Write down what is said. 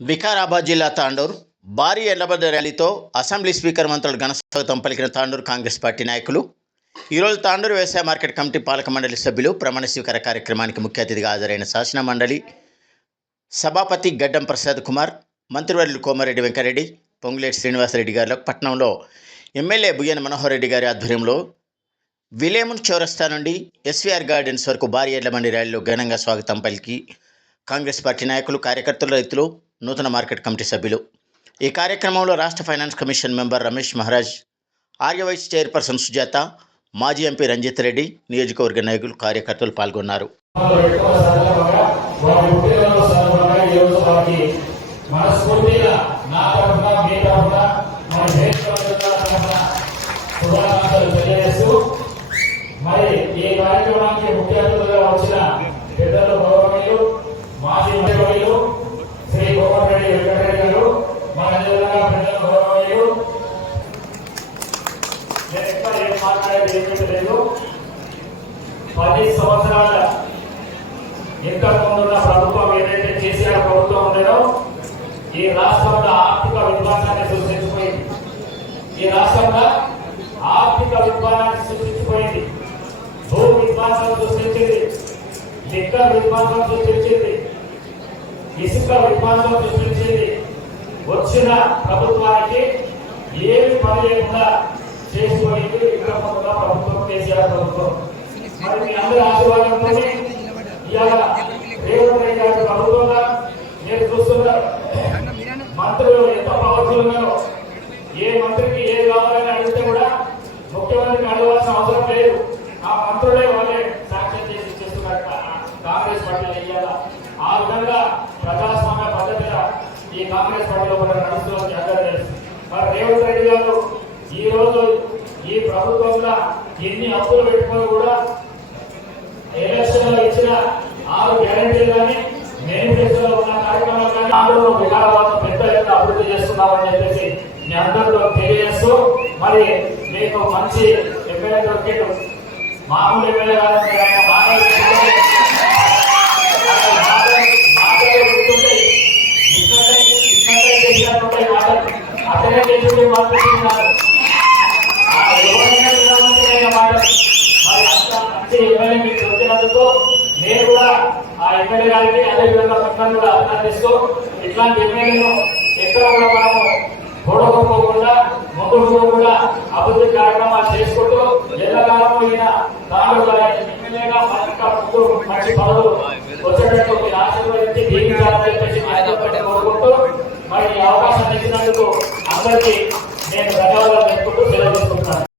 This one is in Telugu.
వికారాబాద్ జిల్లా తాండూర్ భారీ ఎల్లబద్ద ర్యాలీతో అసెంబ్లీ స్పీకర్ మంత్రులు ఘనస్వాగతం పలికిన తాండూరు కాంగ్రెస్ పార్టీ నాయకులు. ఈరోజు తాండూరు వ్యవసాయ మార్కెట్ కమిటీ పాలక మండలి సభ్యులు ప్రమాణ స్వీకార కార్యక్రమానికి ముఖ్య అతిథిగా హాజరైన శాసన మండలి సభాపతి గడ్డం ప్రసాద్ కుమార్ మంత్రివర్యులు కోమారెడ్డి వెంకరెడ్డి పొంగులేటి శ్రీనివాసరెడ్డి గారు పట్నంలో ఎమ్మెల్యే బుయ్యన మనోహర్ రెడ్డి గారి ఆధ్వర్యంలో విలేమున్ చౌరస్తా నుండి ఎస్వీఆర్ గార్డెన్స్ వరకు భారీ ఎడ్ల బండి ర్యాలీలో ఘనంగా స్వాగతం పలికి కాంగ్రెస్ పార్టీ నాయకులు కార్యకర్తలు రైతులు నూతన మార్కెట్ కమిటీ సభ్యులు. ఈ కార్యక్రమంలో రాష్ట్ర finance commission member Ramesh Maharaj ఆర్యవైస్ chairperson Sujatha మాజీ ఎంపీ రంజిత్ రెడ్డి నియోజకవర్గ నాయకులు కార్యకర్తలు పాల్గొన్నారు. మనస్ఫూర్తిగా నా తరఫున మీ తరఫున మన దేశ తరఫున శుభాకాంక్షలు తెలియజేస్తూ మరి ఈ కార్యక్రమానికి ముఖ్య అతిథులుగా వచ్చిన పెద్దలు గౌరవనీయులు మాజీ మంత్రులు శ్రీ కోమటిరెడ్డి వెంకటరెడ్డి గారు మన జిల్లా పెద్దలు గౌరవనీయులు నేను ఎక్కువ ఏం పది సంవత్సరాల ఇంతకు ముందున్న ప్రభుత్వం ఏదైతే కేసీఆర్ ప్రభుత్వం ఉండేదో ఈ రాష్ట్రంలో ఆర్థిక విధ్వంసాన్ని సృష్టించిపోయింది. ఈ రాష్ట్రంలో ఆర్థిక విధ్వంసాన్ని సృష్టించిపోయింది. భూ విధ్వంసం సృష్టించింది. లిక్కర్ విధ్వంసం సృష్టించింది. ఇసుక విధ్వంసం సృష్టించింది. వచ్చిన ప్రభుత్వానికి ఏమి పని లేకుండా చేసుకోలేదు ప్రభుత్వం కేసీఆర్ ప్రభుత్వం. మరి మీ అందరి ఆశీర్వాదంతో ఇవాళ రేవంత్ రెడ్డి గారి ప్రభుత్వంగా నేను చూస్తున్నారు మంత్రులు ఎంత పవర్ఫుల్ ఉన్నారో ఏ మంత్రికి ఏ కావాలని అడిగితే కూడా ముఖ్యమంత్రికి అడగవలసిన అవసరం లేదు. ఆ మంత్రులే వాళ్ళే సాక్ష్యం చేసి చేస్తున్నారు కాంగ్రెస్ పార్టీలో ఇవాళ ఆ విధంగా ప్రజాస్వామ్య పద్ధతిగా ఈ కాంగ్రెస్ పార్టీలో కూడా నడుస్తున్న అందరూ తెలుసు మరి రేవంత్ రెడ్డి గారు ఈ రోజు ఈ ప్రభుత్వంలో ఎన్ని అప్పులు పెట్టుకొని కూడా ఎలక్షన్లో ఇచ్చిన ఆరు గ్యారంటీ కానీ మేనిఫెస్టోలో ఉన్న కార్యక్రమాలు కానీ ఆంధ్రలో వికారాబాద్ పెద్ద ఎత్తున అభివృద్ధి చేస్తున్నామని చెప్పేసి మీ అందరిలో తెలియజేస్తూ మరి మీకు మంచి ఎమ్మెల్యే దొరికేటు మామూలు ఎమ్మెల్యే కాదండి ఆయన మాటలు మాటలు గుర్తుంటాయి ఇక్కడే ఇక్కడే చేసినటువంటి మాటలు అక్కడే చేసి మాట్లాడుతున్నారు ఆ ఎవరైనా విధానమైన మాటలు మరి అంత మంచి ఎమ్మెల్యే మీకు దొరికినందుకు నేను కూడా ఆ ఎమ్మెల్యే గారికి అదేవిధంగా విధంగా మిమ్మల్ని కూడా అభినందిస్తూ ఇట్లాంటి ఎమ్మెల్యేను ఎక్కడ కూడా మనము గొడవకోకుండా ముందుకు కూడా అభివృద్ధి కార్యక్రమాలు చేసుకుంటూ ఎల్లకాలం ఈయన తాను ఎమ్మెల్యేగా ఇంకా ముందు మంచి పదవులు వచ్చేటట్టు మీరు ఆశీర్వదించి దీనికి చెప్పేసి మీ కోరుకుంటూ మరి ఈ అవకాశాన్ని ఇచ్చినందుకు అందరికీ